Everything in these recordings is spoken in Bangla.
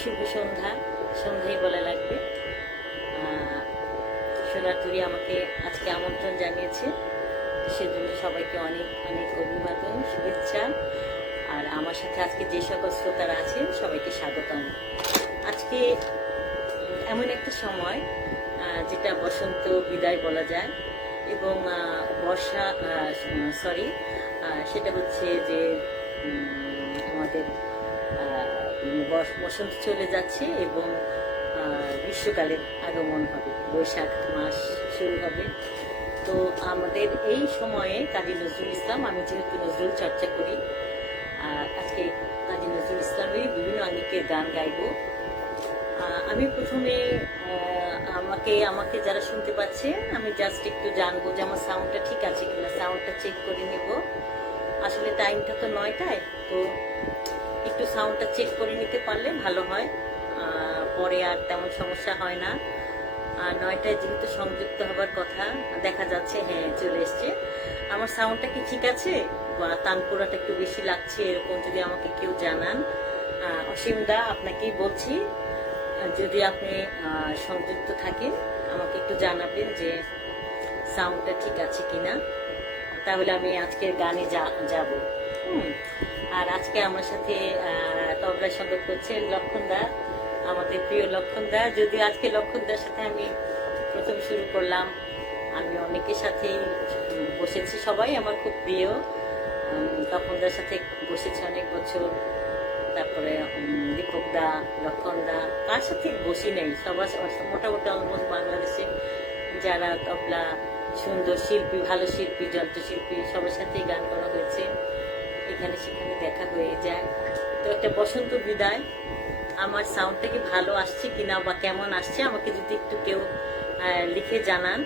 শুভ সন্ধ্যা, সন্ধ্যাই বলা লাগবে। সোনাতুরি আমাকে আজকে আমন্ত্রণ জানিয়েছে, সেজন্য সবাইকে অনেক অনেক অভিবাদন, শুভেচ্ছা। আর আমার সাথে আজকে যে সকল শ্রোতারা আছেন সবাইকে স্বাগতম। আজকে এমন একটা সময় যেটা বসন্ত বিদায় বলা যায়, এবং বর্ষা সেটা হচ্ছে যে আমাদের বসন্ত চলে যাচ্ছে এবং গ্রীষ্মকালের আগমন হবে, বৈশাখ মাস শুরু হবে। তো আমাদের এই সময়ে কাজী নজরুল ইসলাম, আমি যেহেতু নজরুল চর্চা করি, আজকে কাজী নজরুল ইসলামের বিভিন্ন আঙ্গিকের গান গাইব। আমি প্রথমে আমাকে যারা শুনতে পাচ্ছে, আমি জাস্ট একটু জানবো যে আমার সাউন্ডটা ঠিক আছে কিনা, সাউন্ডটা চেক করে নেব। আসলে টাইমটা তো 9টায়, তো একটু সাউন্ডটা চেক করে নিতে পারলে ভালো হয়, পরে আর তেমন সমস্যা হয় না। 9টায় যেহেতু সংযুক্ত হবার কথা, দেখা যাচ্ছে হ্যাঁ চলে এসছে। আমার সাউন্ডটা কি ঠিক আছে বা তানপুরাটা একটু বেশি লাগছে, এরকম যদি আমাকে কেউ জানান, অসীম দা আপনাকেই বলছি, যদি আপনি সংযুক্ত থাকেন আমাকে একটু জানাবেন যে সাউন্ডটা ঠিক আছে কিনা, তাহলে আমি আজকের গানে যাব। আর আজকে আমার সাথে তবলায় সঙ্গত করছে লক্ষণদা, আমাদের প্রিয় লক্ষণদা। যদিও আজকে লক্ষণদার সাথে আমি প্রথম শুরু করলাম, আমি অনেকের সাথেই বসেছি, সবাই আমার খুব প্রিয়। লক্ষণদার সাথে বসেছি অনেক বছর, তারপরে দীপক দা, লক্ষণ দা, কার সাথে বসি নেই, সবার মোটামুটি অলমোস্ট বাংলাদেশে যারা তবলা সুন্দর শিল্পী, ভালো শিল্পী, যন্ত্রশিল্পী, সবার সাথেই গান করা হয়েছে, এখানে সেখানে দেখা হয়ে যায়। তো একটা বসন্ত বিদায়, আমার সাউন্ডটা কি ভালো আসছে কিনা বা কেমন আসছে আমাকে যদি একটু কেউ লিখে জানান,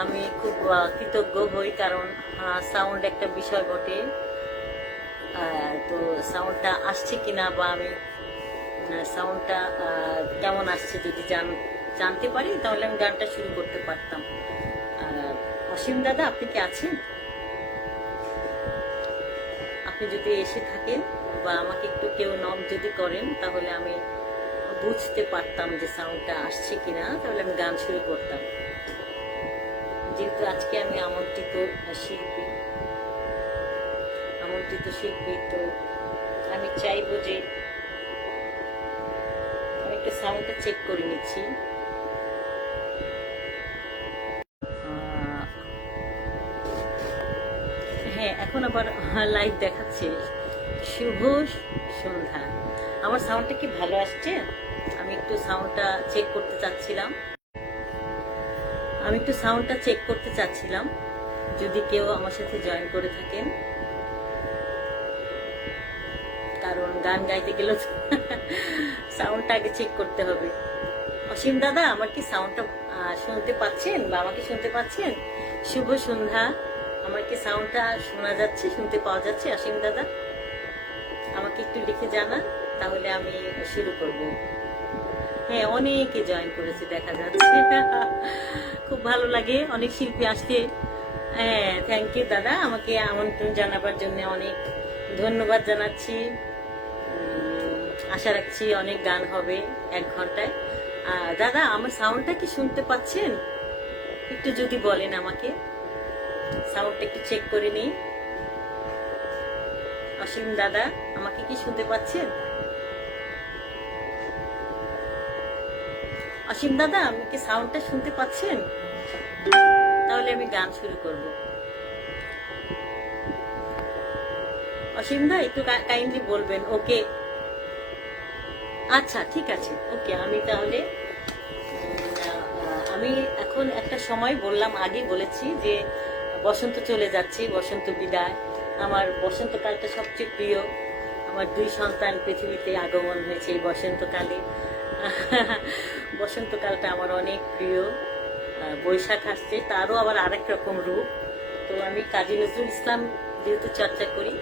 আমি খুব কৃতজ্ঞ হই, কারণ সাউন্ড একটা বিষয় বটে। তো সাউন্ডটা আসছে কিনা বা আমি সাউন্ডটা কেমন আসছে যদি জানতে পারি, তাহলে আমি গানটা শুরু করতে পারতাম। অসীম দাদা, আপনি কি আছেন? আপনি যদি এসে থাকেন বা আমাকে একটু কেউ নক যদি করেন, তাহলে আমি বুঝতে পারতাম যে সাউন্ডটা আসছে কিনা, তাহলে আমি গান শুরু করতাম। যেহেতু আজকে আমি আমন্ত্রিত শিল্পী, তো আমি চাইবো যে আমি একটু সাউন্ডটা চেক করে নিচ্ছি। হ্যাঁ, এখন আবার লাইভ দেখাচ্ছে। শুভ সন্ধ্যা। আমার সাউন্ডটা কি ভালো আসছে? আমি একটু সাউন্ডটা চেক করতে চাচ্ছিলাম, যদি কেউ আমার সাথে জয়েন করে থাকেন, কারণ গান গাইতে গেলে সাউন্ডটা আগে চেক করতে হবে। অসীম দাদা, আমার কি সাউন্ডটা শুনতে পাচ্ছেন বা আমাকে শুনতে পাচ্ছেন? শুভ সন্ধ্যা, আমার কি সাউন্ডটা শোনা যাচ্ছে, শুনতে পাওয়া যাচ্ছে? অসীম দাদা, আমাকে একটু লিখে জানান, তাহলে আমি শুরু করব। হ্যাঁ, অনেকে জয়েন করেছে দেখা যাচ্ছে, খুব ভালো লাগে, অনেক শিল্পী আসছে। হ্যাঁ, থ্যাংক ইউ দাদা, আমাকে আমন্ত্রণ জানাবার জন্য অনেক ধন্যবাদ জানাচ্ছি। আশা রাখছি অনেক গান হবে 1 ঘন্টায়। দাদা, আমার সাউন্ডটা কি শুনতে পাচ্ছেন? একটু যদি বলেন আমাকে, সাউন্ডটা একটু চেক করে নিই। অসীম দাদা, আমাকে কি শুনতে পাচ্ছেন? অসীম দাদা, আমি কি সাউন্ডটা শুনতে পাচ্ছেন? তাহলে আমি গান শুরু করব। অসীম দা, একটু কাইন্ডলি বলবেন। ওকে, আচ্ছা ঠিক আছে, ওকে। আমি তাহলে আমি এখন একটা সময় বললাম, আগে বলেছি যে বসন্ত চলে যাচ্ছে, বসন্ত বিদায়। আমার বসন্তকালটা সবচেয়ে প্রিয়, আমার 2 সন্তান পৃথিবীতে আগমন হয়েছে এই বসন্তকালে। বসন্তকালটা আমার অনেক প্রিয়। বৈশাখ আসছে, তারও আবার আরেক রকম রূপ। তো আমি কাজী নজরুল ইসলাম যেহেতু চর্চা করি,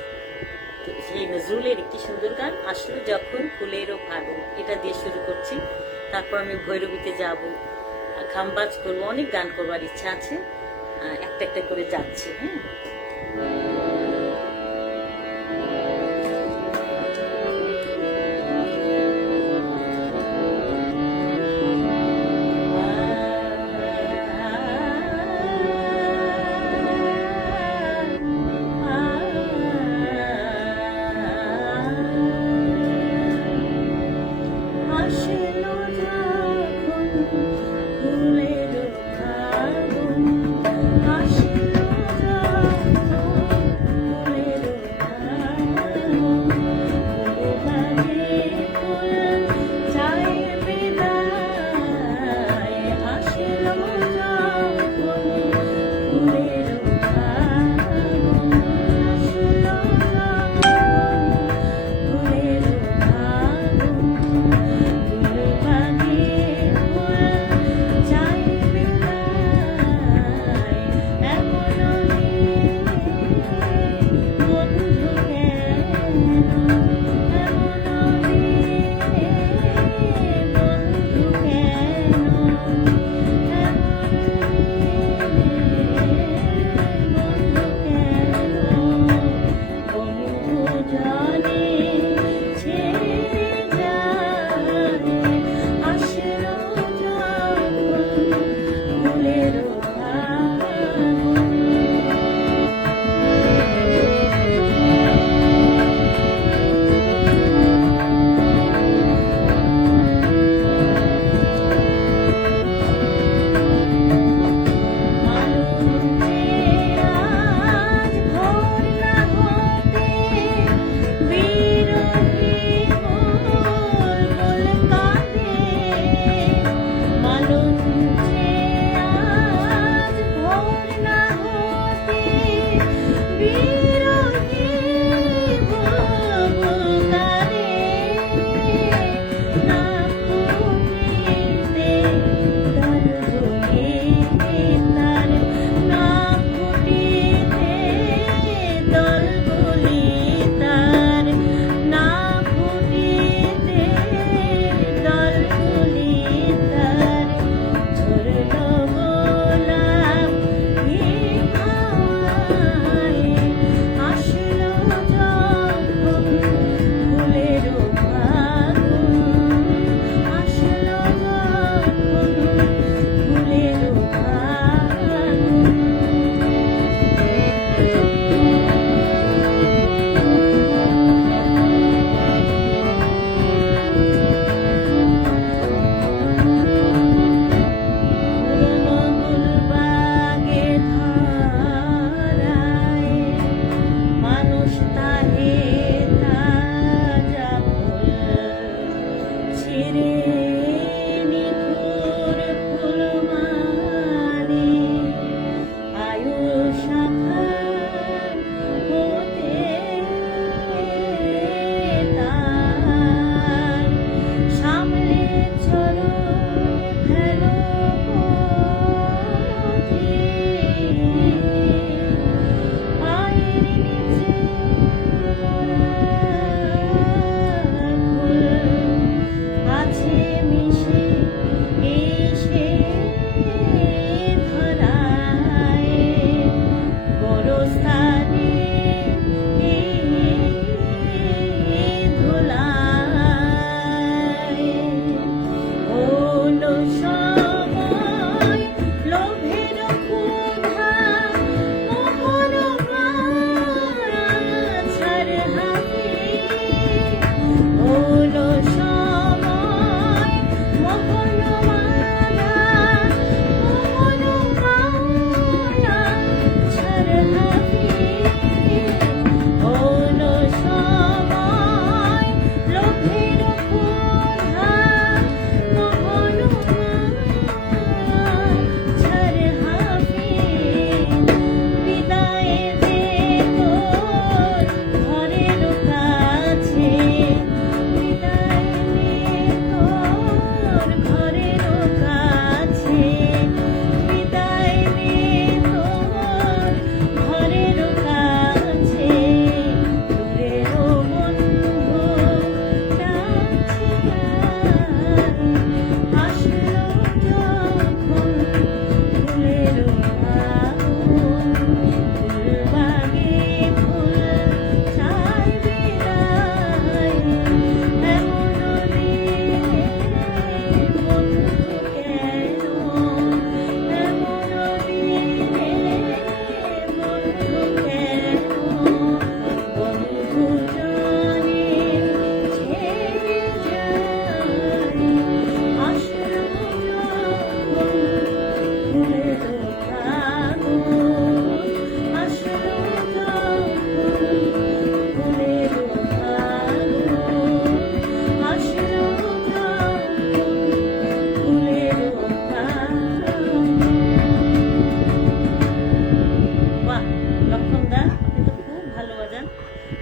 তো সেই নজরুলের একটি সুন্দর গান, আসলে যখন ফুলেরও ফাগুন, এটা দিয়ে শুরু করছি। তারপর আমি ভৈরবীতে যাব, খামবাজ করবো, অনেক গান করবার ইচ্ছা আছে, একটা একটা করে যাচ্ছি। হ্যাঁ,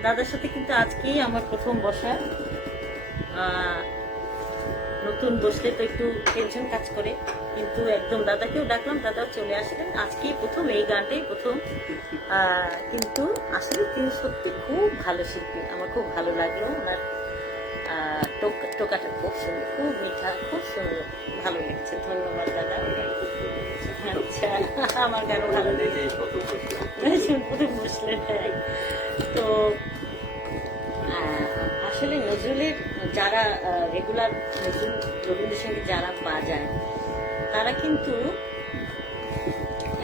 দাদার সাথে কিন্তু আজকেই আমার প্রথম বসা। নতুন বসলে তো একটু টেনশন কাজ করে, কিন্তু একদম দাদাকেও ডাকলাম, দাদাও চলে আসলেন। আজকেই প্রথম, এই গানটাই প্রথম। কিন্তু আসলে তিনি সত্যি খুব ভালো শিল্পী, আমার খুব ভালো লাগলো। ওনার টোকাটা খুব সুন্দর, খুব মিঠা, খুব সুন্দর, ভালো লেগেছে। ধন্যবাদ দাদা। আচ্ছা, আমার গানও ভালো লেগেছে, প্রথম বসলেন। তো আসলে নজরুলের যারা রেগুলার নজরুল রবীন্দ্রসঙ্গীত যারা বাজায়, তারা কিন্তু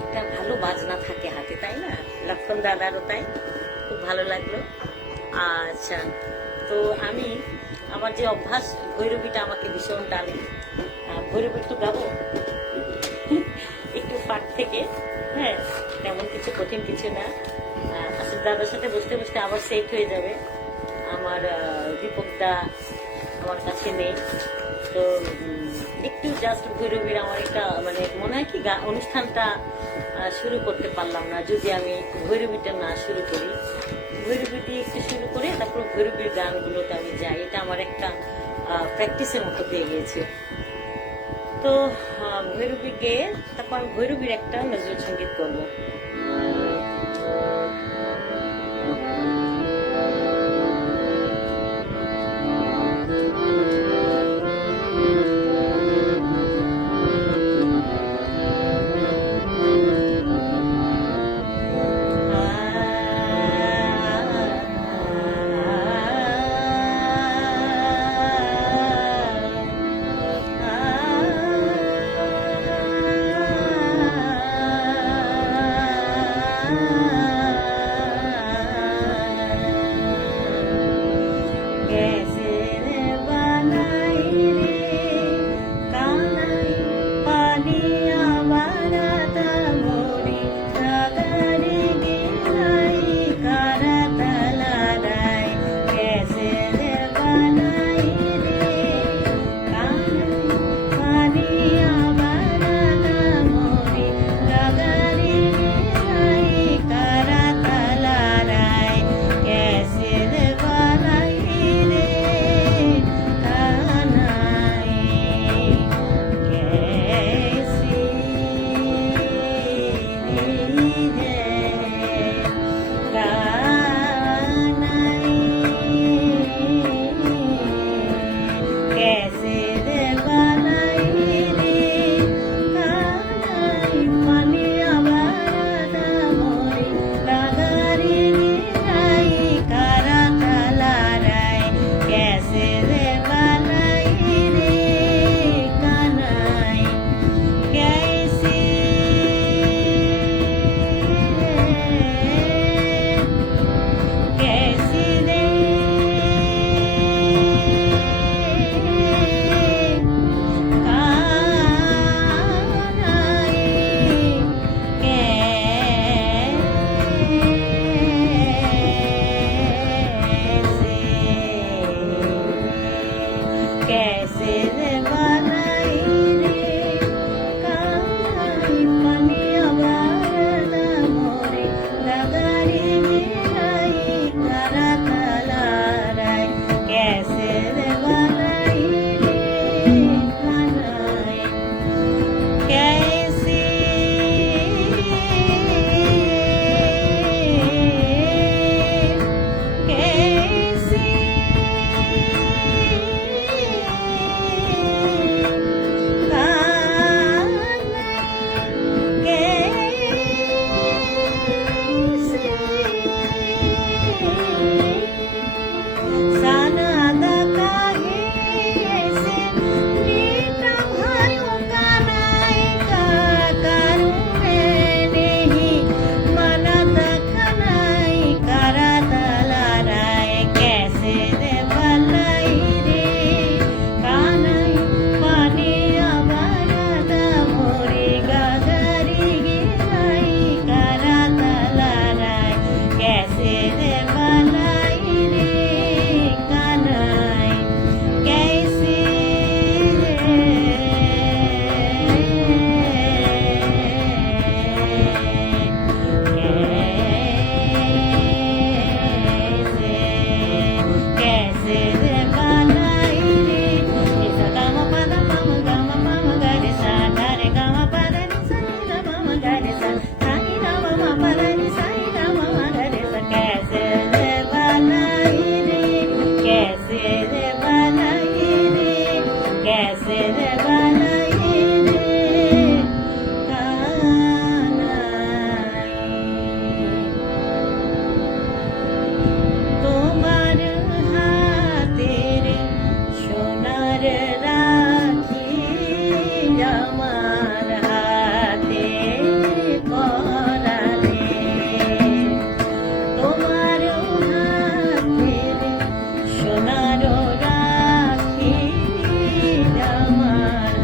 একটা ভালো বাজনা থাকে হাতে, তাই না? লক্ষণ দাদারও তাই, খুব ভালো লাগলো। আচ্ছা, তো আমি আমার যে অভ্যাস, ভৈরবীটা আমাকে ভীষণ টানে। ভৈরবী একটু গাবো একটু ফাট থেকে। হ্যাঁ, তেমন কিছু কঠিন কিছু না। আসলে দাদার সাথে বসতে বসতে আবার সেট হয়ে যাবে। আমার দীপকদা আমার কাছে নেই, তো একটু জাস্ট ভৈরবীর আমার একটা মানে মনে হয় কি অনুষ্ঠানটা শুরু করতে পারলাম না যদি আমি ভৈরবীটা না শুরু করি। ভৈরবী দিয়ে একটু শুরু করে তারপর ভৈরবীর গানগুলোতে আমি যাই। এটা আমার একটা প্র্যাকটিসের মতো হয়ে গিয়েছে। তো ভৈরবী গেয়ে তারপর আমি ভৈরবীর একটা নজরুল সঙ্গীত করবো। कैसे रे बनाई रे काई पानिया बारना मोरे गगरी गिराई करा तलाराय कैसे रे बनाई रे कानाई कैसे कैसे সোনার রাখি আমার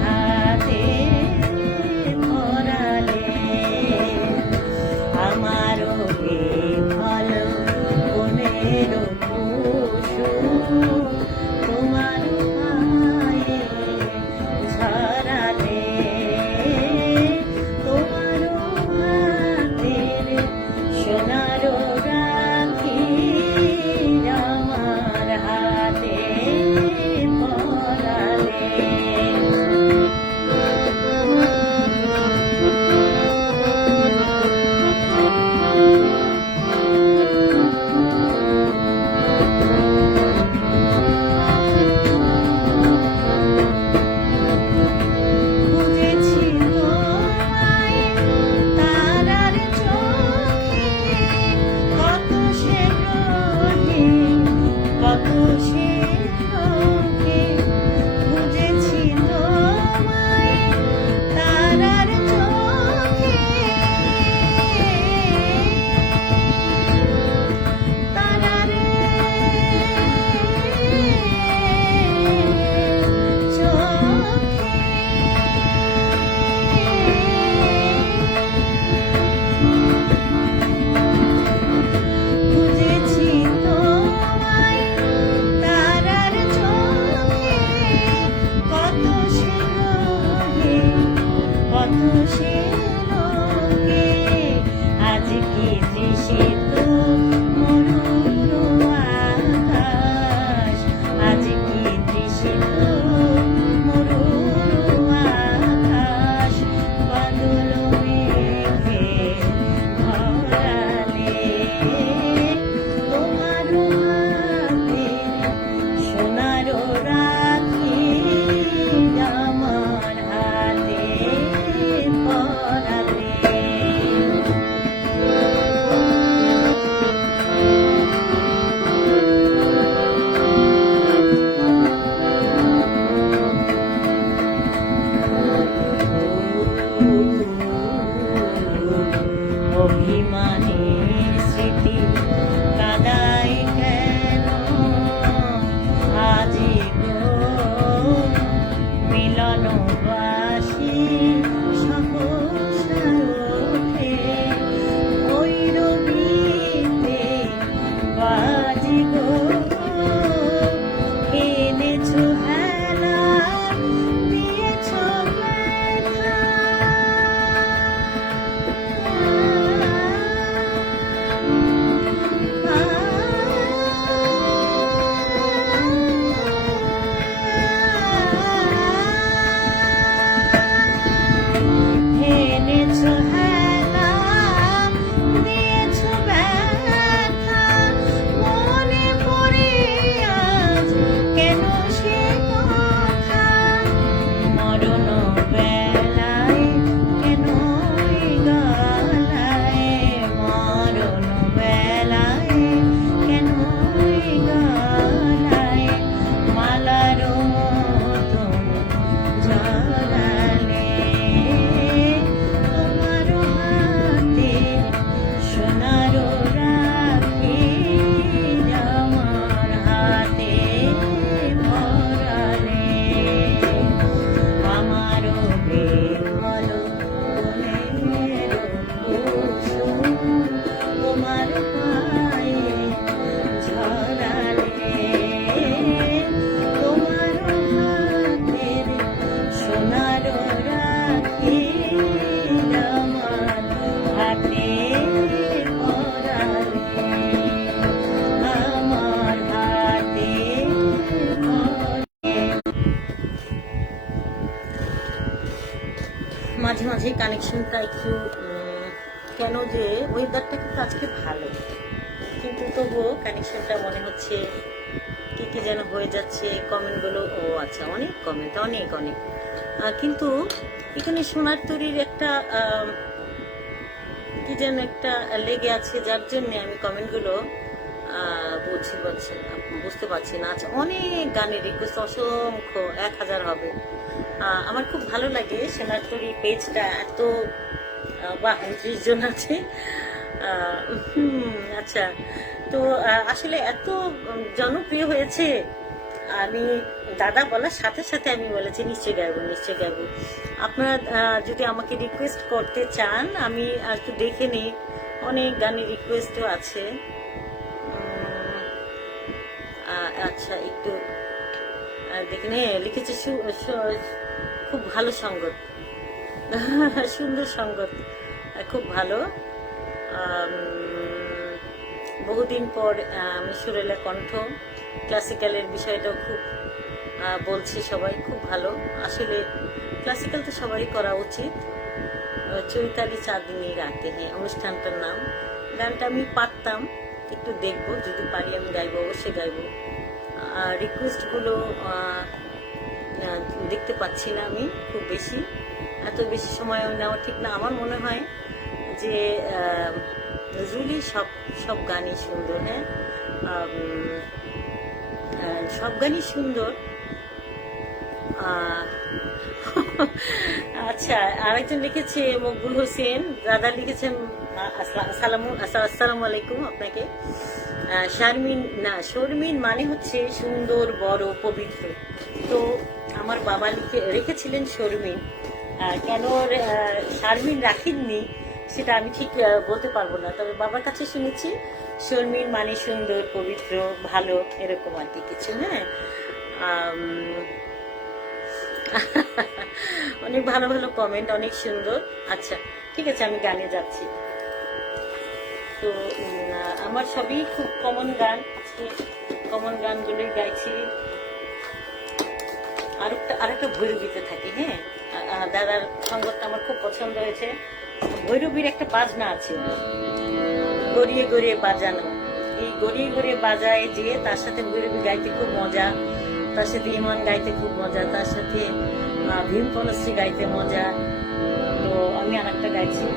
মাঝে মাঝে কানেকশনটা একটু কেন যে ওয়েদারটা কিন্তু আজকে ভালো, কিন্তু তবুও কানেকশনটা মনে হচ্ছে কি কি যেন হয়ে যাচ্ছে। কমেন্টগুলো, ও আচ্ছা, অনেক কমেন্ট, অনেক অনেক, কিন্তু এখানে সোনার তরীর একটা কি যেন একটা লেগে আছে, যার জন্য আমি কমেন্টগুলো বুঝতে পারছি না। আচ্ছা, অনেক গানের রিকোয়েস্ট, অসংখ্য, 1000 হবে। আমার খুব ভালো লাগে সোনার তরী পেজটা, এত বাহ 29 জন আছে। আচ্ছা, তো আসলে এত জনপ্রিয় হয়েছে, আমি দাদা বলার সাথে সাথে আমি বলেছি নিশ্চয়ই গাইবো, নিশ্চয়ই গাইবো। আপনারা যদি আমাকে রিকোয়েস্ট করতে চান, আমি একটু দেখে নিই, অনেক গানের রিকোয়েস্টও আছে। আচ্ছা, একটু দেখে নে, লিখেছে খুব ভালো সঙ্গত, সুন্দর সঙ্গত, খুব ভালো। বহুদিন পর আমি সুরেলা কণ্ঠ, ক্লাসিক্যালের বিষয়টাও খুব বলছি সবাই, খুব ভালো। আসলে ক্লাসিক্যাল তো সবারই করা উচিত। চৈতালি চাঁদনি রাতে, হ্যাঁ অনুষ্ঠানটার নাম। গানটা আমি পারতাম, একটু দেখবো, যদি পারি আমি গাইবো, অবশ্যই গাইবো। রিকোয়েস্টগুলো দেখতে পাচ্ছি না আমি খুব বেশি, এত বেশি সময় নেওয়া ঠিক না। আমার মনে হয় যে নজরুলি সব গানই সুন্দর, হ্যাঁ সব গানই সুন্দর। আচ্ছা, আরেকজন লিখেছে মকবুল হোসেন দাদা, লিখেছেন আসসালামু আলাইকুম আপনাকে। শারমিন, না শর্মিন মানে হচ্ছে সুন্দর, বড়, পবিত্র। তো আমার বাবা রেখেছিলেন শর্মিন, কেন শারমিন রাখেননি সেটা আমি ঠিক বলতে পারবো না, তবে বাবার কাছে শুনেছি শর্মিন মানে সুন্দর, পবিত্র, ভালো, এরকম আর কি কিছু। হ্যাঁ, অনেক ভালো ভালো কমেন্ট, অনেক সুন্দর। আচ্ছা, ঠিক আছে, আমি গানে যাচ্ছি। তো আমার সবই খুব কমন গান, কমন গানগুলোই গাইছি। আরেকটা ভৈরবীতে থাকি, হ্যাঁ দাদার সঙ্গতটা আমার খুব পছন্দ হয়েছে। ভৈরবীর একটা বাজনা আছে, গড়িয়ে গড়িয়ে বাজানো, এই গড়িয়ে গড়িয়ে বাজায় যে, তার সাথে ভৈরবী গাইতে খুব মজা, তার সাথে ইমান গাইতে খুব মজা, তার সাথে ভীম কনশ্রী গাইতে মজা। তো আমি আরেকটা গাইছি,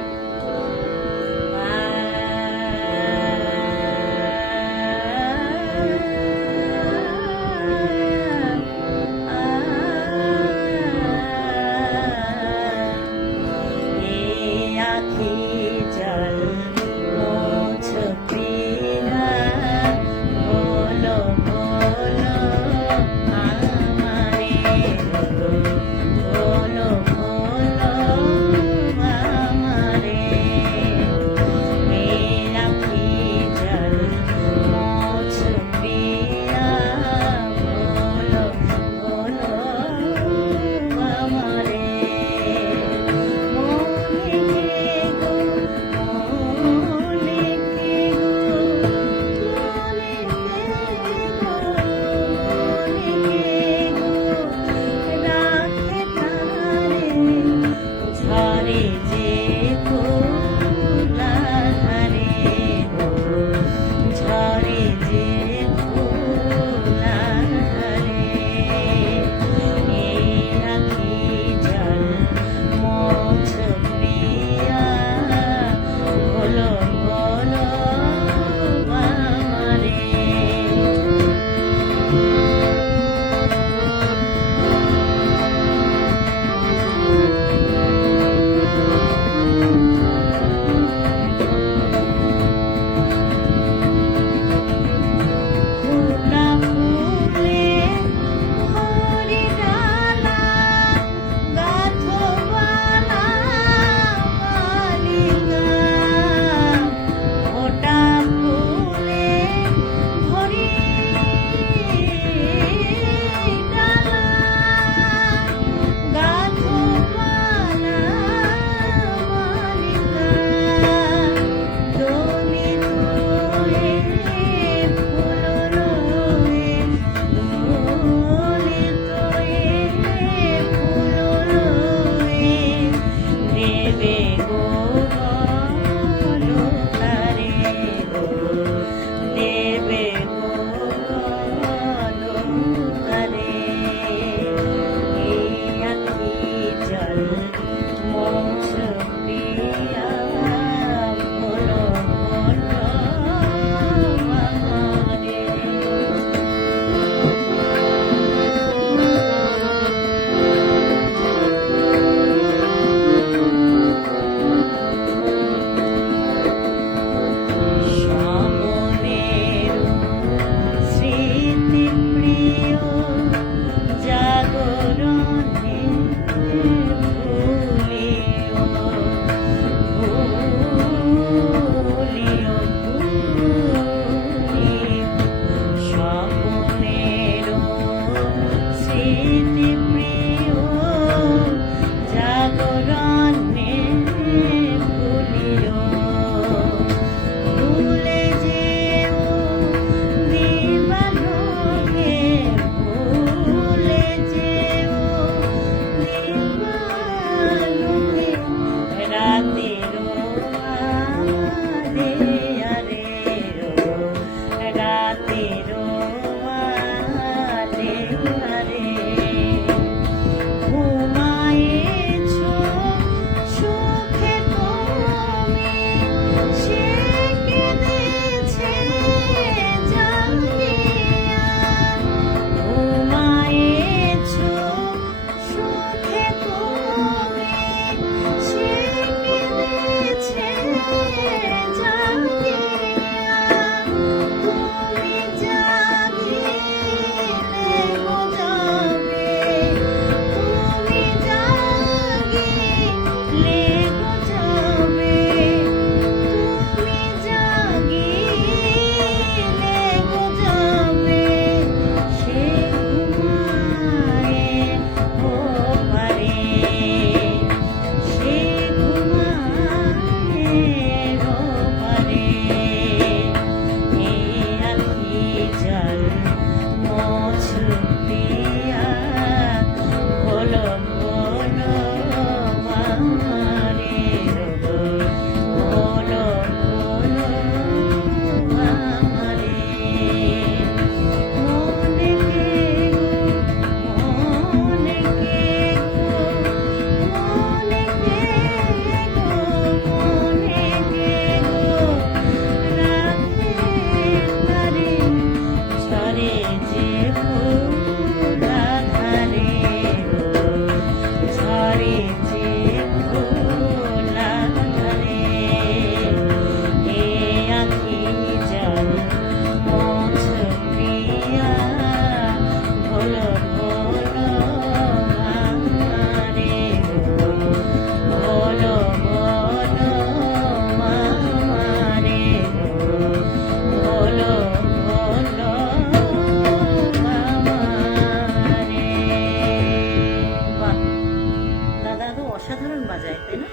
তাই না?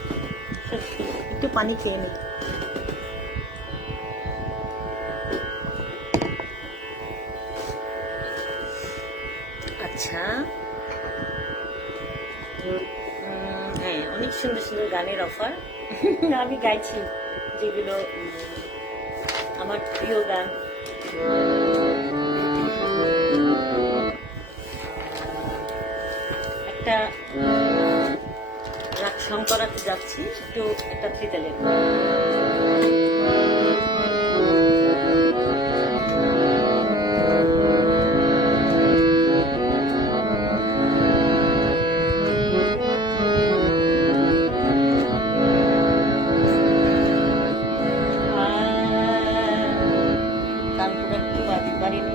সত্যি একটু পানি খেয়ে নি। আচ্ছা, হ্যাঁ, অনেক সুন্দর সুন্দর গানের অফার আমি গাইছি, যেগুলো আমার প্রিয় গান। একটা রাগ সং করাতে যাচ্ছি, একটু একটা থ্রিতালের। তারপরে একটু বাজি পারিনি।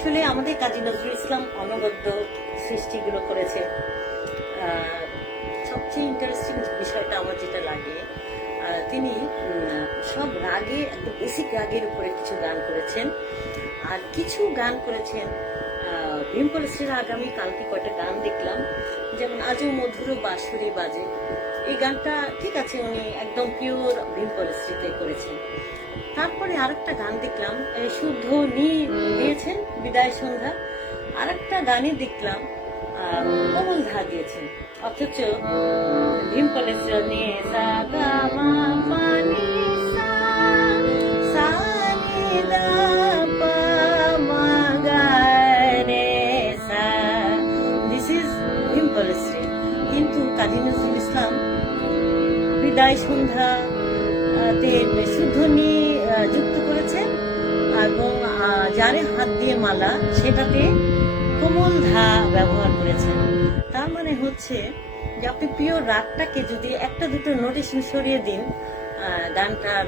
আসলে আমাদের কাজী নজরুল ইসলাম অনবদ্য সৃষ্টিগুলো করেছে। সবচেয়ে ইন্টারেস্টিং বিষয়টা আমার যেটা লাগে, তিনি সব রাগে, একদম বেসিক রাগের উপরে কিছু গান করেছেন, আর কিছু গান করেছেন ভীমকলেশ্বরীর। আগামী কালকে কয়েকটা গান দেখলাম, যেমন আজও মধুর বাঁশুরি বাজে, এই গানটা ঠিক আছে উনি একদম পিওর ভীমকলেশ্বরীতে করেছেন। তারপরে আরেকটা গান দেখলাম শুদ্ধ নি দিয়েছেন বিদায় সন্ধ্যা, আরেকটা গানে দেখলাম কমল ধা দিয়েছেন, অথচ ভীমকলেশ্বর নিয়ে সা গা মা পা নি সা সা নি দা পা মা গা রে সা, দিস ইজ ভীমকলেশ্বরী। কিন্তু কাজী নজরুল ইসলাম বিদায় সন্ধ্যা তে শুদ্ধনি যুক্ত করেছেন, এবং যারে হাত দিয়ে মালা সেটাতে কোমল ধা ব্যবহার করেছেন। তার মানে হচ্ছে যে আপনি পিওর রাগটাকে যদি একটা দুটো নোটেশন সরিয়ে দিন, গানটার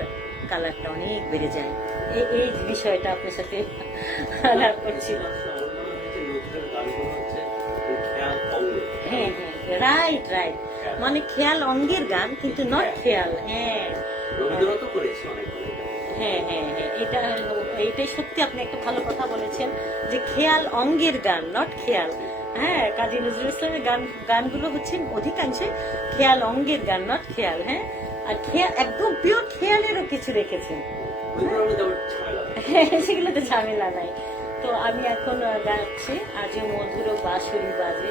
কালারটা অনেক বেড়ে যায়। এই বিষয়টা আপনার সাথে আলাপ করছি। হ্যাঁ হ্যাঁ, রাইট রাইট, মানে খেয়াল অঙ্গের গান কিন্তু নট খেয়াল। হ্যাঁ হ্যাঁ হ্যাঁ হ্যাঁ, এটাই সত্যি, আপনি একটা ভালো কথা বলেছেন যে খেয়াল অঙ্গের গান, নট খেয়াল। হ্যাঁ, কাজী নজরুল ইসলামের গানগুলো হচ্ছে অধিকাংশে খেয়াল অঙ্গের গান, নট খেয়াল। হ্যাঁ, আর খেয়াল একদম পিওর খেয়ালেরও কিছু রেখেছেন, সেগুলোতে ঝামেলা নাই। তো আমি এখন গাচ্ছি আজও মধুর বাঁশুরি বাজে,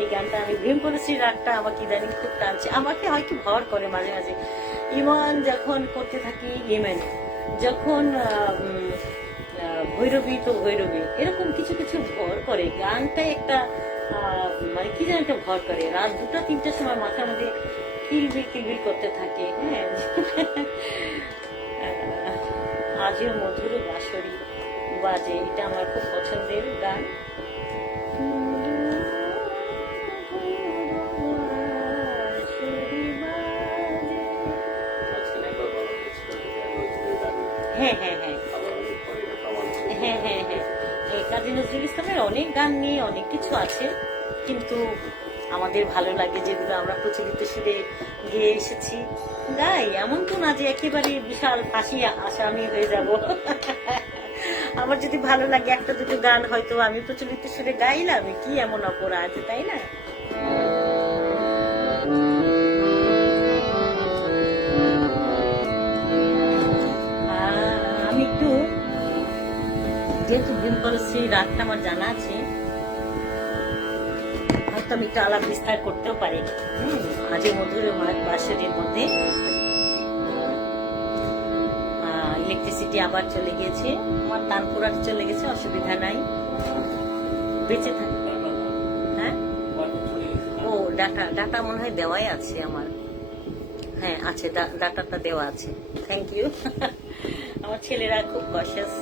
এই গানটা আমি ভীমকলেশ্বরীর রাগটা আমাকে ইদানিং খুব টানছে, আমাকে হয় কি ভর করে মাঝে মাঝে। ইমান যখন করতে থাকি ইমেন, যখন ভৈরবী তো ভৈরবী, এরকম কিছু কিছু ভর করে গানটাই একটা মানে কি যেন একটা ভর করে। রাত 2টা-3টার সময় মাথার মধ্যে কিলবিল কিলবিল করতে থাকে। হ্যাঁ, আজও মধুর বাঁশুরি বাজে, এটা আমার খুব পছন্দের গান। হ্যাঁ হ্যাঁ হ্যাঁ হ্যাঁ হ্যাঁ হ্যাঁ, কাজী নজরুল ইসলামের অনেক গান নিয়ে অনেক কিছু আছে, কিন্তু আমাদের ভালো লাগে যেগুলো আমরা প্রচলিত সুরে গেয়ে এসেছি গাই। এমন তো না যে একেবারে বিশাল ফাঁসি আসামি হয়ে যাব। আমার যদি ভালো লাগে একটা দুটো গান হয়তো আমি প্রচলিত সুরে গাইলাম, কি এমন অপরাধ, তাই না? আমি একটু, যেহেতু ভীমকলেশ্বরী রাগটা আমার জানা আছে, হয়তো আমি একটু আলাপ বিস্তার করতেও পারি। আজও মধুর বাঁশুরির মধ্যে ইলেকট্রিসিটি আবার চলে গিয়েছে, আমার তানপুরাট চলে গেছে, অসুবিধা নাই, বেঁচে থাকবে। হ্যাঁ, ও ডাটা মনে হয় দেওয়াই আছে আমার। হ্যাঁ আছে, ডাটাটা দেওয়া আছে, থ্যাংক ইউ। আমার ছেলেরা খুব কশাস।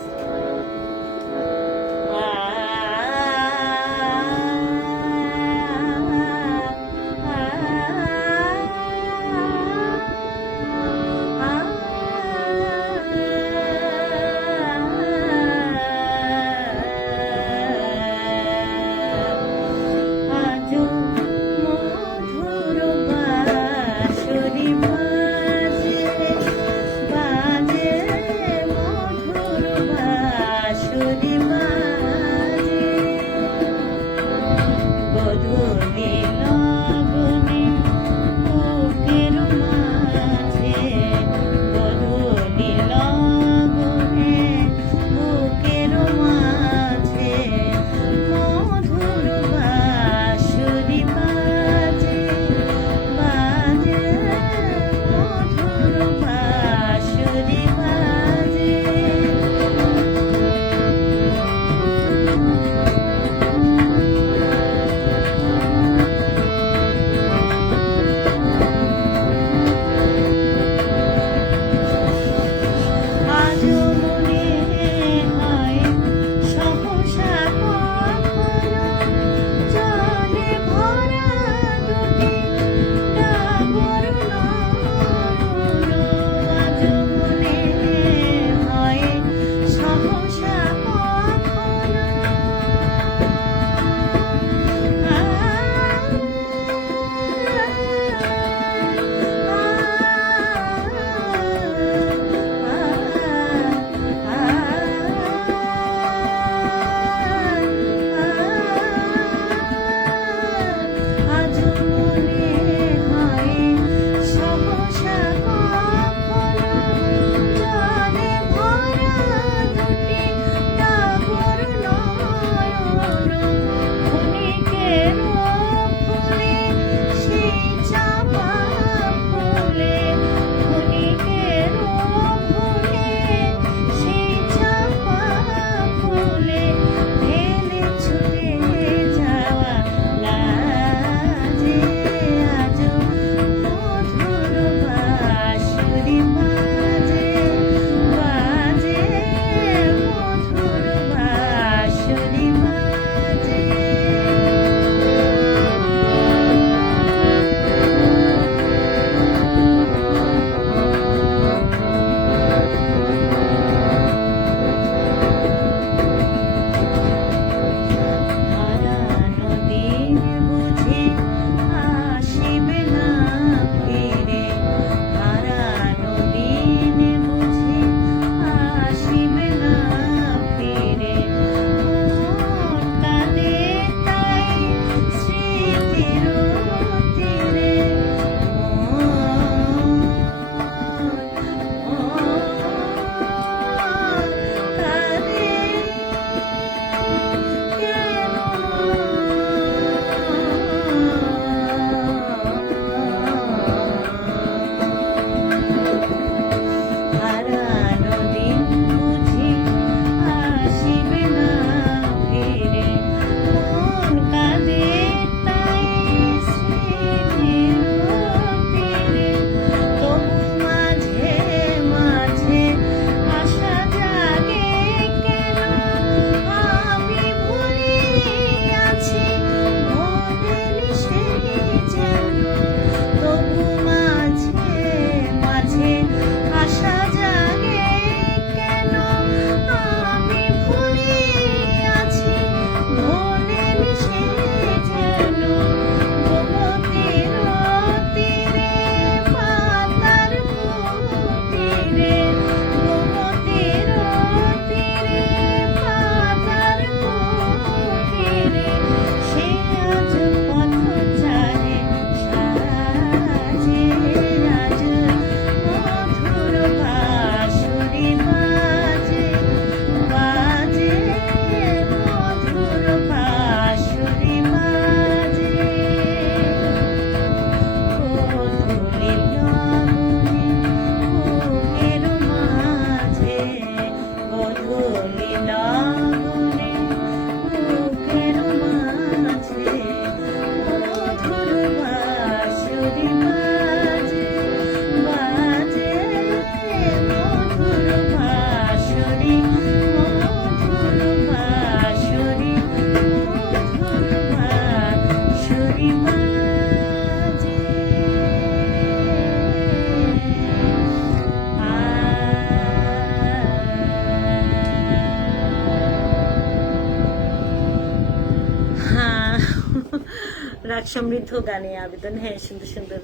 রাগ সমৃদ্ধ গানে আবেদন, হ্যাঁ সুন্দর সুন্দর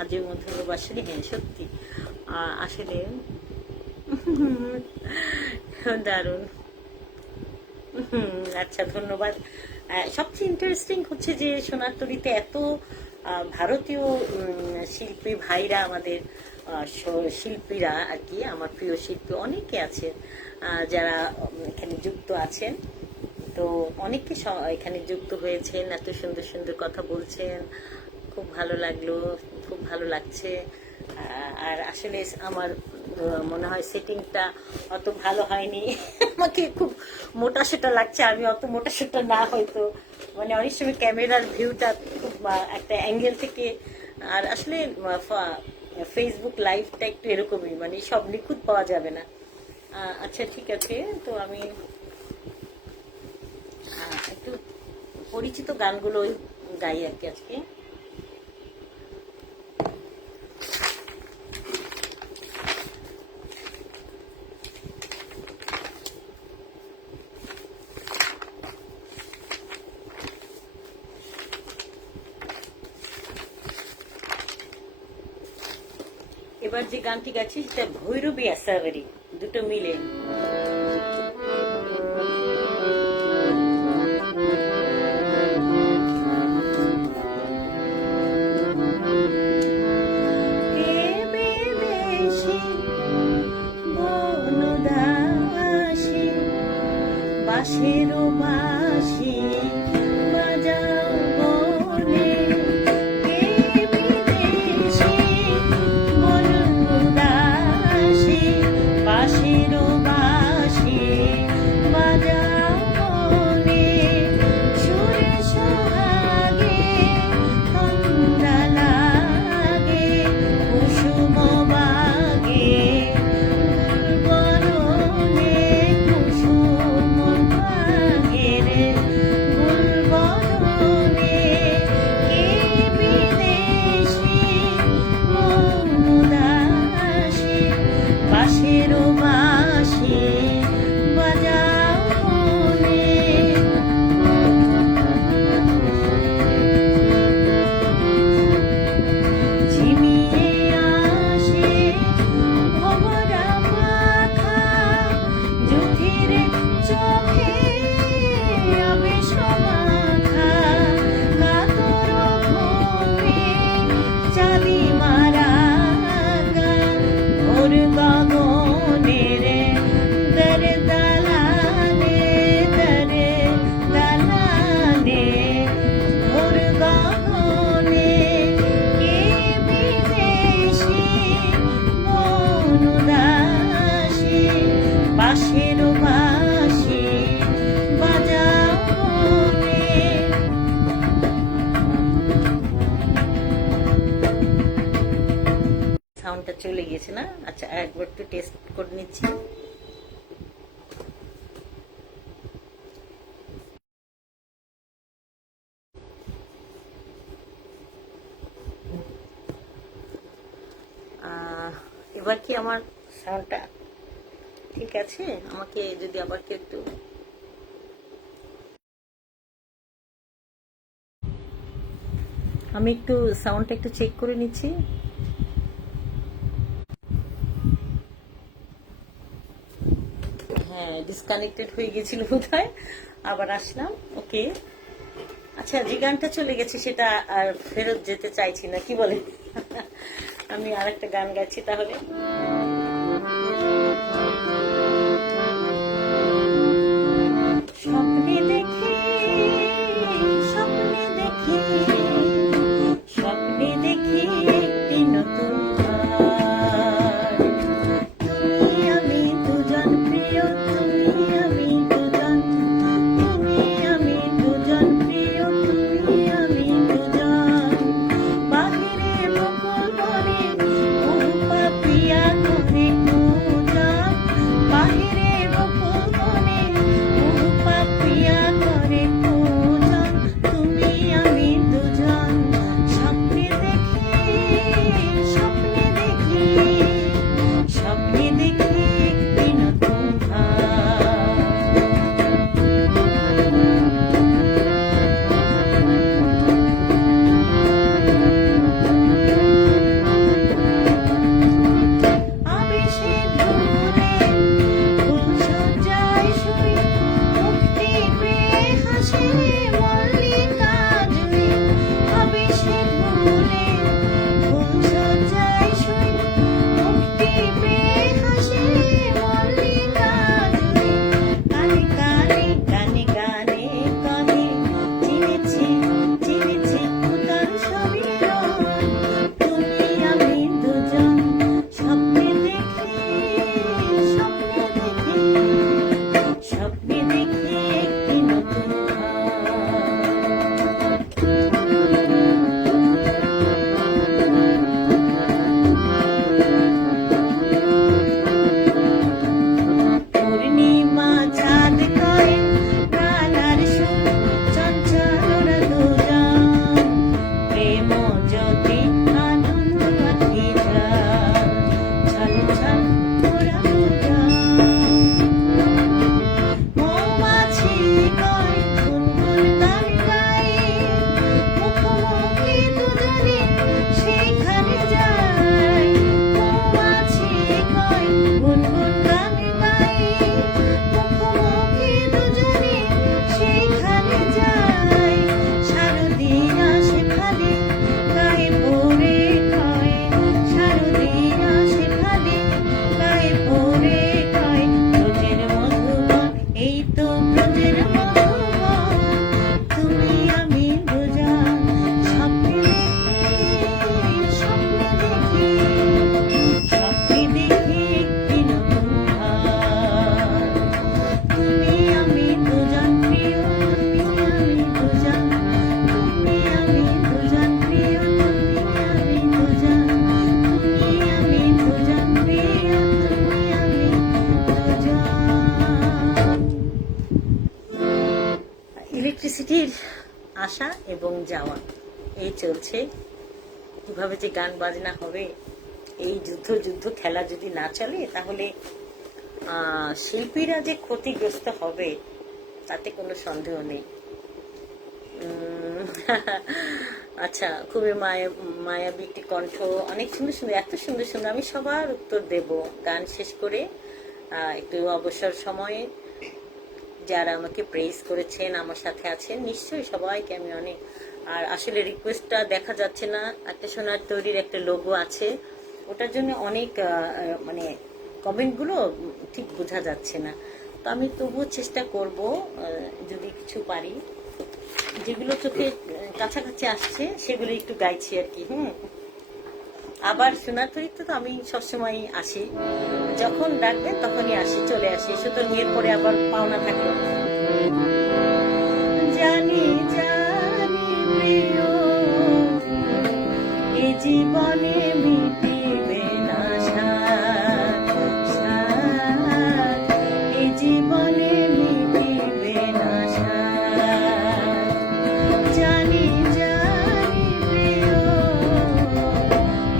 আজের মধ্যে বাসরে, হ্যাঁ সত্যি আসলে দারুণ। আচ্ছা ধন্যবাদ। সবচেয়ে ইন্টারেস্টিং হচ্ছে যে সোনার তরীতে এত ভারতীয় শিল্পী ভাইরা, আমাদের শিল্পীরা আর কি, আমার প্রিয় শিল্পী অনেকে আছেন যারা এখানে যুক্ত আছেন। তো অনেকে এখানে যুক্ত হয়েছেন, এত সুন্দর সুন্দর কথা বলছেন, খুব ভালো লাগলো, খুব ভালো লাগছে। আর আসলে আমার মনে হয় সেটিংটা অত ভালো হয়নি, আমাকে খুব মোটা সোটা লাগছে, আমি অত মোটা সোটা না হয়তো, মানে অনেক সময় ক্যামেরার ভিউটা খুব একটা অ্যাঙ্গেল থেকে, আর আসলে ফেসবুক লাইভটা একটু এরকমই, মানে সব নিখুঁত পাওয়া যাবে না। আচ্ছা ঠিক আছে, তো আমি একটু পরিচিত গানগুলোই গাই আর কি আজকে। এবার যে গানটি গাচ্ছি সেটা ভৈরবী আসাবারি, দুটো মিলে। বাঁশের বাঁশি বাজাও বলে, কে বিদেশি বনদাসী, বাঁশের বাঁশি বাজাও বলে, সুরে সোহাগে ঠান্ডা লাগে, কুসুম বাগে বরণে, কুসুম বাগের গুলবরণে, কে বিদেশি বনদাসী, বাঁশের বাঁশি বাজাও বলে। ঝিমিয়ে আসে ভবরা মাথা, জ্যোতির চোখে আবেশ মাখা, কাতর ঘুমে চাঁদি মারা গা, ভোর গগনের দর দালানে, দর দালানে, ভোর গগনে, কে বিদেশি বনদাসী, বাঁশের বাঁশি বাজাও বলে। সাউন্ডটা চলে গিয়েছে না? আচ্ছা একবার একটু টেস্ট করে নিচ্ছি। এবার কি আমার সাউন্ডটা ঠিক আছে? আমাকে যদি আবার কি একটু, আমি একটু সাউন্ডটা একটু চেক করে নিচ্ছি। হ্যাঁ ডিসকানেক্টেড হয়ে গেছিল বোধহয়, আবার আসলাম। ওকে আচ্ছা, যে গানটা চলে গেছে সেটা আর ফেরত যেতে চাইছি না, কি বলে? আমি আর একটা গান গাচ্ছি তাহলে। স্বপ্নে দেখি, স্বপ্নে দেখি, স্বপ্নে দেখি একটি নতুন ঘর, তুমি আমি দুজন প্রিয়, তুমি আমি দুজন, তুমি আমি দুজন প্রিয়, তুমি আমি দুজন, বাহিরে বকুল বনে পাপিয়া ইলেকট্রিসিটির আসা এবং যাওয়া এই চলছে। কিভাবে যে গান বাজনা হবে, এই যুদ্ধ খেলা যদি না চলে তাহলে শিল্পীরা যে ক্ষতিগ্রস্ত হবে তাতে কোনো সন্দেহ নেই। আচ্ছা, খুবই মায়াবী একটি কণ্ঠ, অনেক সুন্দর সুন্দর, এত সুন্দর সুন্দর। আমি সবার উত্তর দেব গান শেষ করে। একটু অবসর সময়ে যারা আমাকে প্রেজ করেছেন, আমার সাথে আছেন, নিশ্চয়ই সবাইকে আমি অনেক, আর আসলে রিকোয়েস্টটা দেখা যাচ্ছে না, একটা সোনার তৈরির একটা লোগো আছে, ওটার জন্য অনেক মানে কমেন্টগুলো ঠিক বোঝা যাচ্ছে না। তো আমি তবুও চেষ্টা করব যদি কিছু পারি, যেগুলো চোখে কাছাকাছি আসছে সেগুলো একটু গাইছি আর কি। আবার সোনার তৈরিতে তো আমি সবসময় আসি, যখন ডাকবেন তখনই আসি, চলে আসি, সুতরাং এরপরে আবার পাওনা থাকলো। জানি জানি প্রিয়, এ জীবনে মিটিবে না সাথ, এ জীবনে মিটিবে না সাথ। জানি জানি প্রিয়,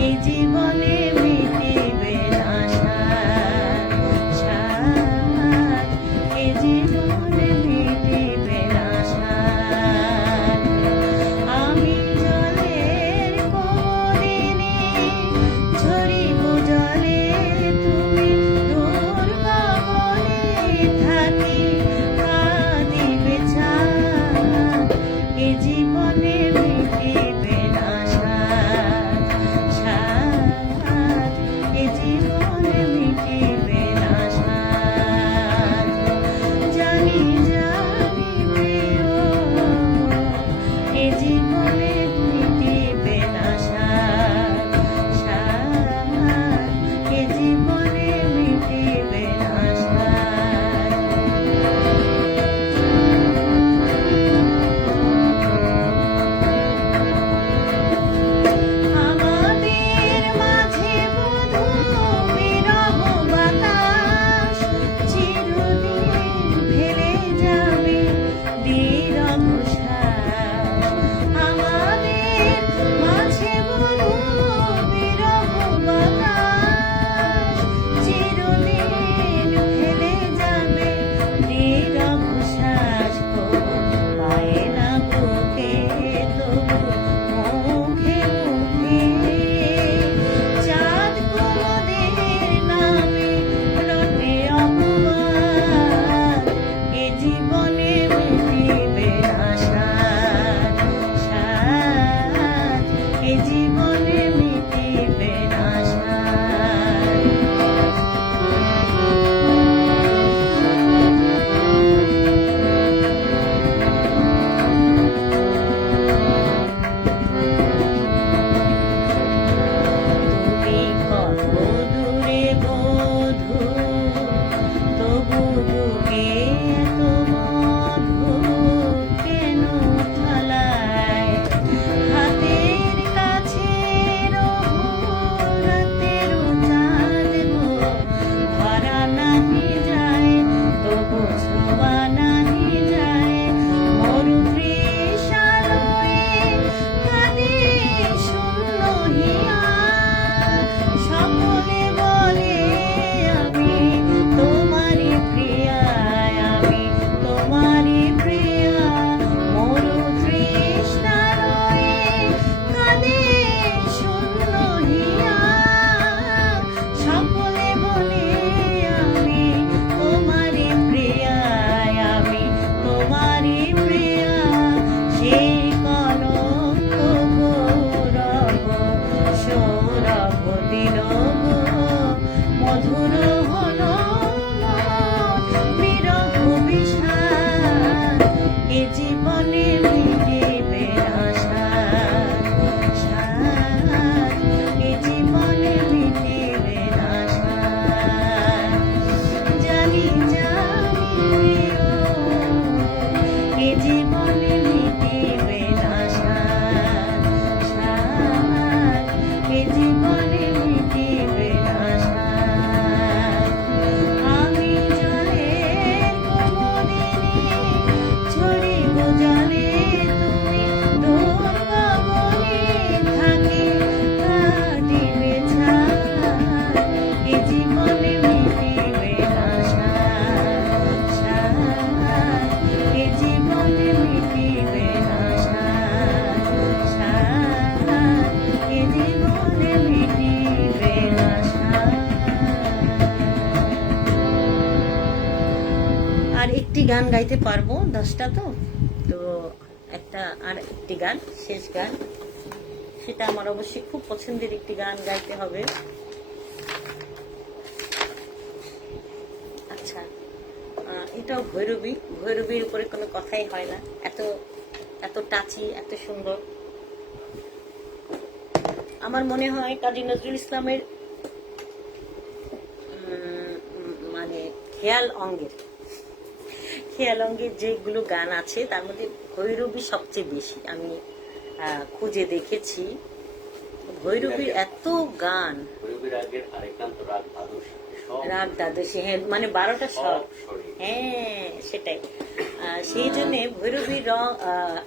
এ জীবনে মিটিবে না সাথ, এ জীবনে মিটিবে না সাথ। আমি জলের করিনি আর একটি গান গাইতে পারবো, 10টা তো, তো আর একটি গান, শেষ গান, সেটা আমার অবশ্যই খুব পছন্দের একটি গান গাইতে হবে। আচ্ছা, এটাও ভৈরবী। ভৈরবীর উপরে কোনো কথাই হয় না, এত এত টাচি, এত সুন্দর। আমার মনে হয় কাজী নজরুল ইসলামের মানে খেয়াল অঙ্গের যেগুলো গান আছে তার মধ্যে ভৈরবী সবচেয়ে বেশি। আমি খুঁজে দেখেছি ভৈরবীর এত গান। রাগ দ্বাদশী, হ্যাঁ, মানে 12টা স্বর, হ্যাঁ সেটাই। সেই জন্য ভৈরবীর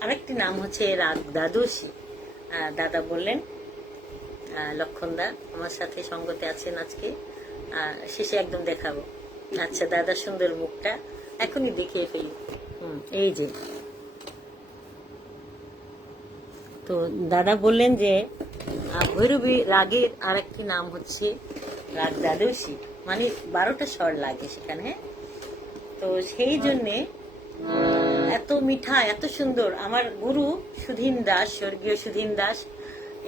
আরেকটি নাম হচ্ছে রাগ দ্বাদশী। দাদা বললেন, লক্ষণদা আমার সাথে সঙ্গতে আছেন আজকে, শেষে একদম দেখাবো। আচ্ছা, দাদা সুন্দর মুখটা এখনই দেখিয়ে ফেলি। এই যে, তো দাদা বললেন যে ভৈরবী রাগের আরেকটি নাম হচ্ছে রাগ দ্বাদশী, মানে 12টা স্বর লাগে সেখানে। তো সেই জন্যে এত মিঠা, এত সুন্দর। আমার গুরু সুধীন দাস, স্বর্গীয় সুধীন দাস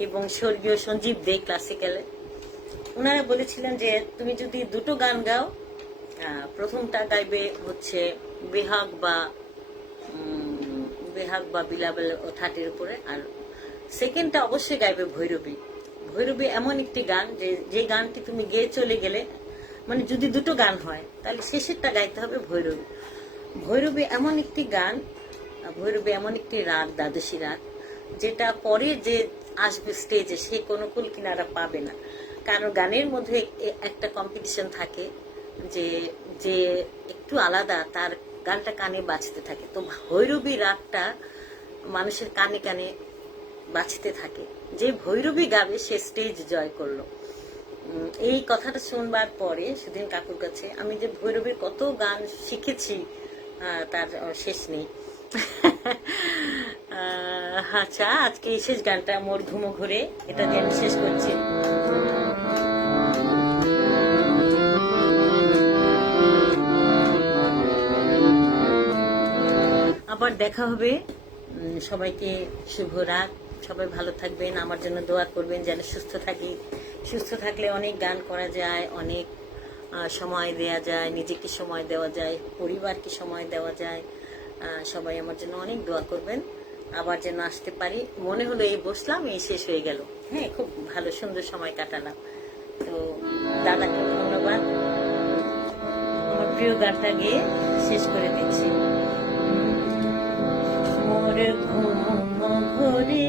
এবং স্বর্গীয় সঞ্জীব দে ক্লাসিক্যালে, ওনারা বলেছিলেন যে তুমি যদি দুটো গান গাও, প্রথমটা গাইবে হচ্ছে বেহাগ বা বিলাবেল ও ঠাটের উপরে, আর সেকেন্ডটা অবশ্যই গাইবে ভৈরবী। ভৈরবী এমন একটি গান যে গানটি তুমি গেয়ে চলে গেলে, মানে যদি দুটো গান হয় তাহলে শেষেরটা গাইতে হবে ভৈরবী। ভৈরবী এমন একটি গান, ভৈরবী এমন একটি রাগ, দ্বাদশী রাগ, যেটা পরে যে আসবে স্টেজে সে কোনো কুল কিনারা পাবে না। কারণ গানের মধ্যে একটা কম্পিটিশন থাকে, যে একটু আলাদা, তার গানটা কানে বাজতে থাকে। তো ভৈরবী রাগটা মানুষের কানে কানে বাজতে থাকে। যে ভৈরবী গাবে সে স্টেজ জয় করলো। এই কথাটা শুনবার পরে সুদিন কাকুর কাছে আমি যে ভৈরবীর কত গান শিখেছি তার শেষ নেই। আচ্ছা, আজকে এই শেষ গানটা মোর ঘুমো ঘুরে, এটা দিয়ে আমি শেষ করছি। আবার দেখা হবে। সবাইকে শুভ রাত। সবাই ভালো থাকবেন, আমার জন্য দোয়া করবেন যেন সুস্থ থাকি। সুস্থ থাকলে অনেক গান করা যায়, অনেক সময় দেয়া যায়, নিজেকে সময় দেওয়া যায়, পরিবারকে সময় দেওয়া যায়। সবাই আমার জন্য অনেক দোয়া করবেন, আবার যেন আসতে পারি। মনে হলো এই বসলাম, এই শেষ হয়ে গেল। হ্যাঁ, খুব ভালো সুন্দর সময় কাটালাম। তো দাদাকে ধন্যবাদ। আমার প্রিয় গানটা গিয়ে শেষ করে দিচ্ছি। মোর ঘুম ঘরে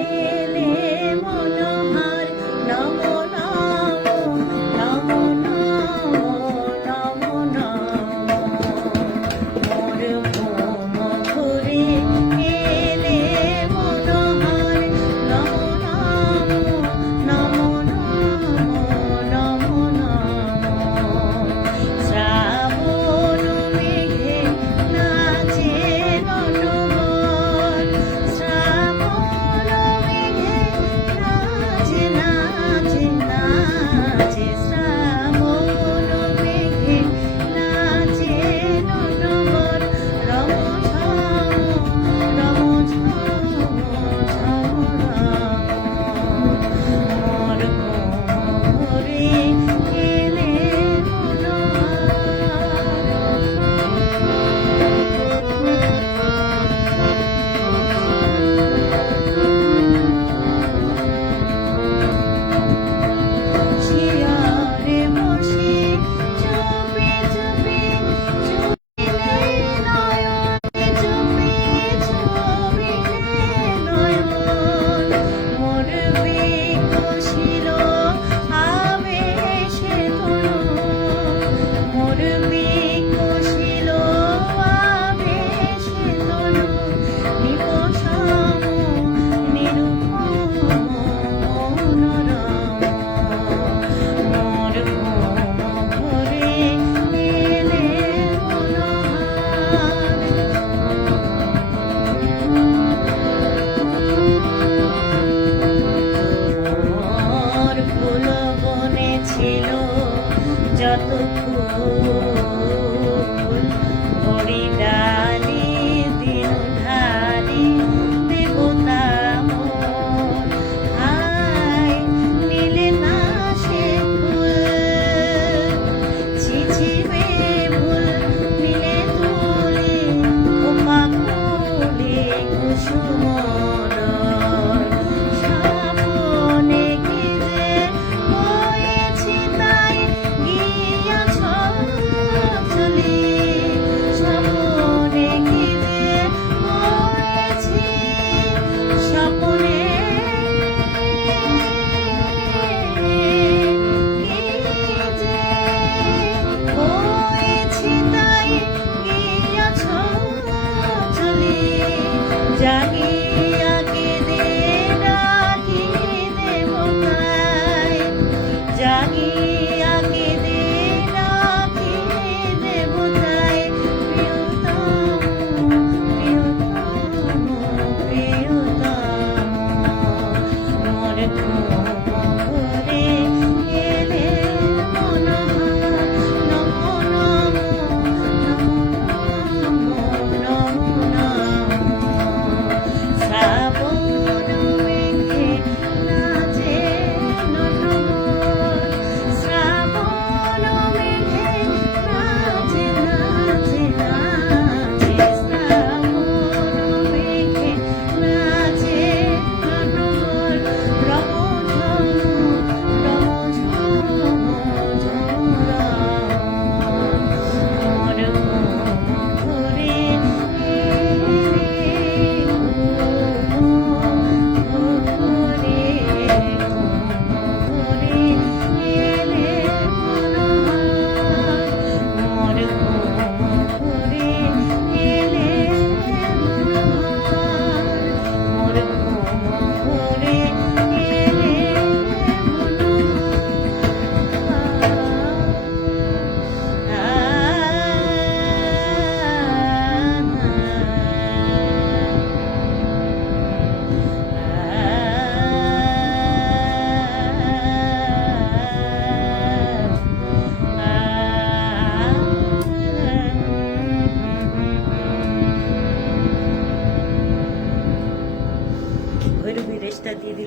এলে মনোহর, নম নম নম নম নম নম। মোর ঘুম ঘরে এলে মনোহর, নম নম নম নম নম। শ্রাবণ মেঘে নাচে নটবর, শ্রাবণ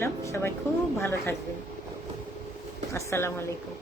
রইলাম, সবাই খুব ভালো থাকবেন। আসসালামু আলাইকুম।